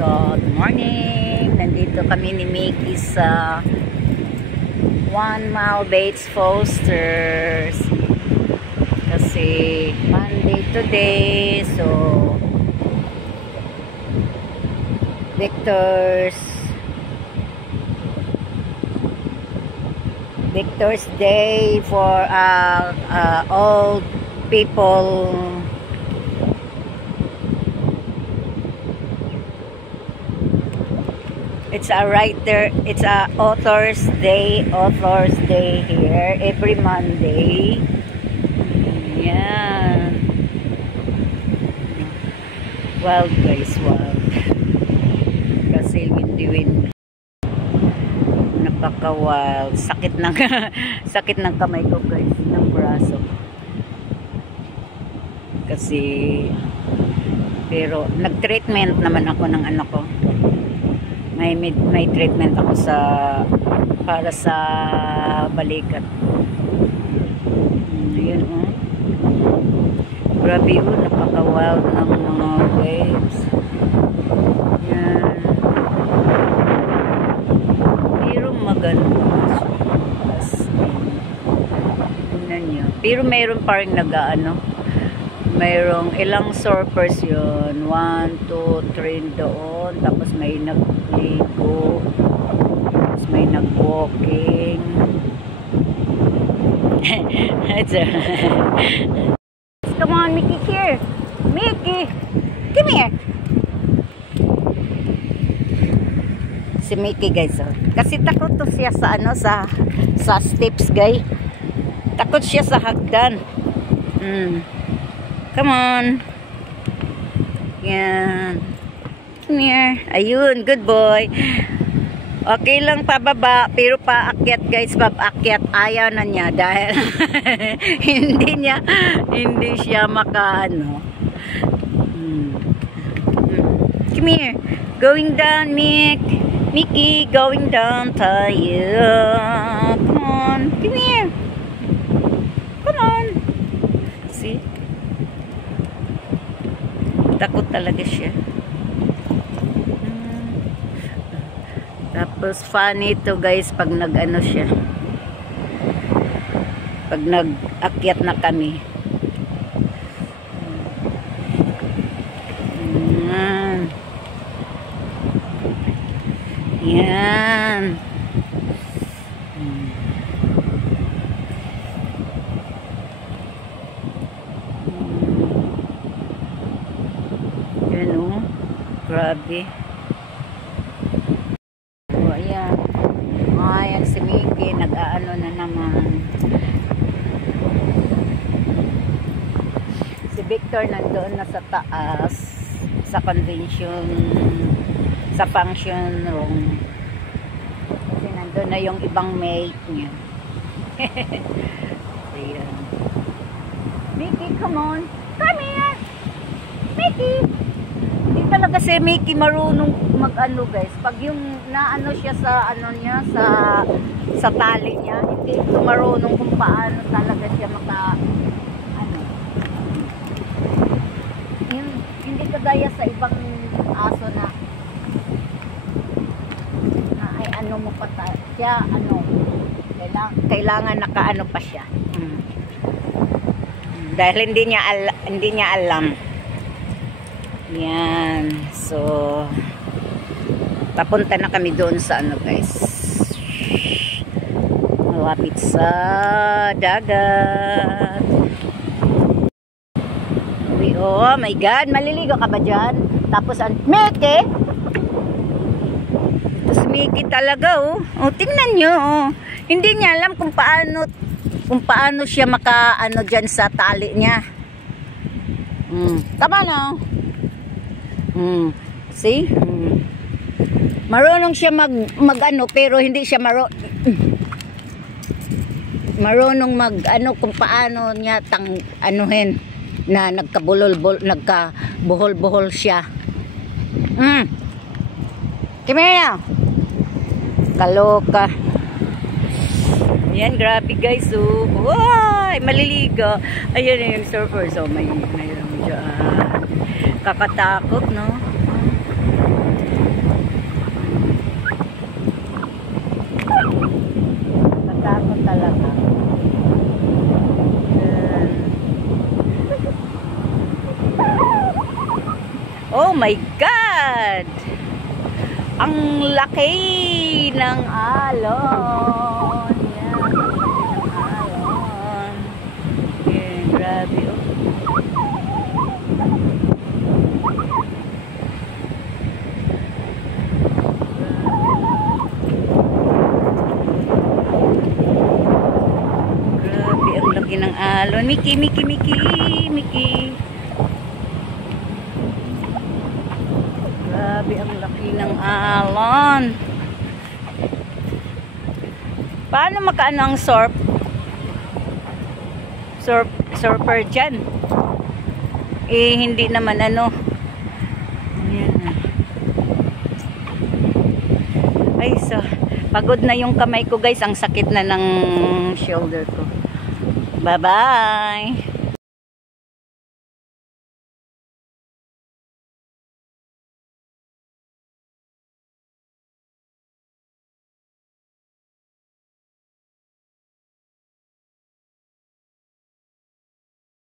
Good morning! Nandito kami ni Mickey sa 1 Mile Bates Fosters kasi Monday today, so Victor's Day for old people. It's a author's day here every Monday. Yan. Wild guys, wild. Kasi windy. Napaka-wild. Sakit ng kamay ko guys, ng braso. Kasi pero nag-treatment naman ako ng anak ko. May treatment ako para sa balikat. Ayun oh. Grabe oh, napaka-wild ng mga waves. Yan. Pero maganda. Tingnan nyo. Pero mayroon pa rin mayroong ilang surfers yun. 1, 2, 3 doon. Tapos may nagligo. Tapos may nag-walking. Come on, Mickey, here. Mickey, come here. Si Mickey guys, oh. Kasi takot to siya sa steps guys. Takot siya sa hagdan. Come on. Yan. Come here. Ayun, good boy. Okay lang pababa, pero paakyat guys, paakyat ayaw na niya dahil hindi siya makaano. Come here. Going down, Mickey, going down tayo. Come on. Come here. Come on. See? Takot talaga siya. Tapos funny to guys pag nag-ano siya. Pag nag-akyat na kami. Yan. Yan o. Grabe. O ayan. Ayan si Mickey. Nag-aano na naman. Si Victor nandoon na sa taas. Sa convention. Sa function room. Kasi nandoon na yung ibang mate niya. Ayan. Mickey, come on. Come here. Mickey. Hindi talaga si Mickey marunong mag-ano guys. Pag yung naano siya sa ano niya, sa tali niya, hindi ito marunong kung paano talaga siya hindi kagaya sa ibang aso na ay ano mo pa siya, kailangan nakaano pa siya. Dahil hindi niya alam. Yan. So papunta na kami doon sa ano guys. Malapit sa dagat. Oh my God, maliligo ka ba dyan? Tapos Mickey! Tapos Mickey talaga oh. Oh, tingnan nyo oh. Hindi niya alam kung paano siya makaano dyan sa tali niya. Tama na. See? Marunong siya mag-ano pero hindi siya marunong mag-ano kung paano niya anuhin na nagkabuhol-buhol siya. Come here now. Kaloka. Yan, grabe guys. Oh. Wow, maliligo. Ayan yung surfer. So, mayroon dyan. Kakatakot, no? my God! Ang laki ng alon. Yan, ang laki ng alon. Yan, grabe oh. Grabe, ang laki ng alon. Mickey. Grabe, ang laki ng alon. Paano makaano ang surfer dyan? Eh, hindi naman ano. Ayan. Ay, so, pagod na yung kamay ko guys. Ang sakit na ng shoulder ko. Bye-bye!